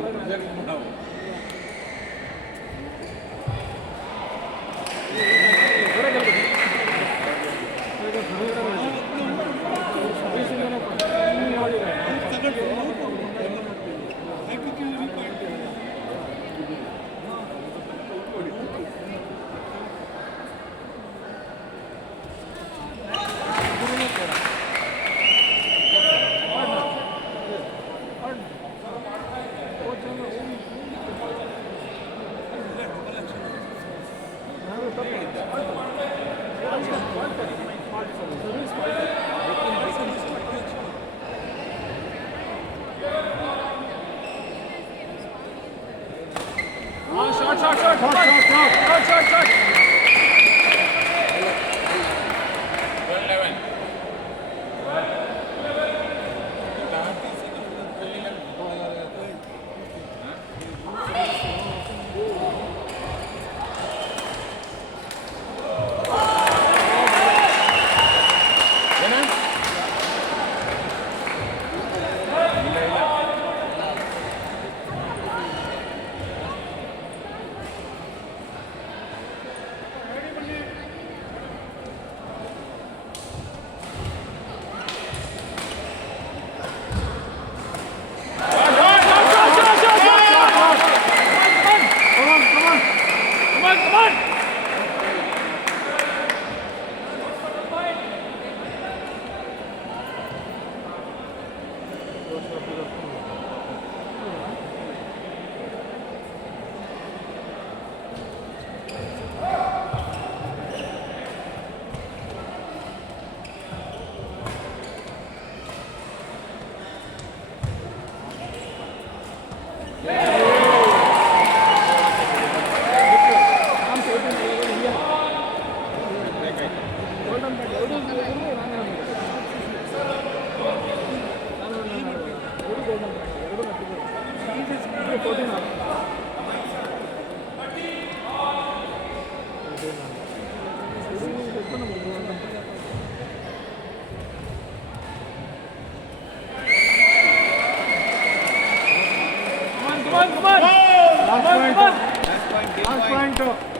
vai não. çak çak çak. Çak çak çak. Last point. Last point. Last point. Last point.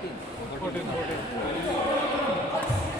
14. 14.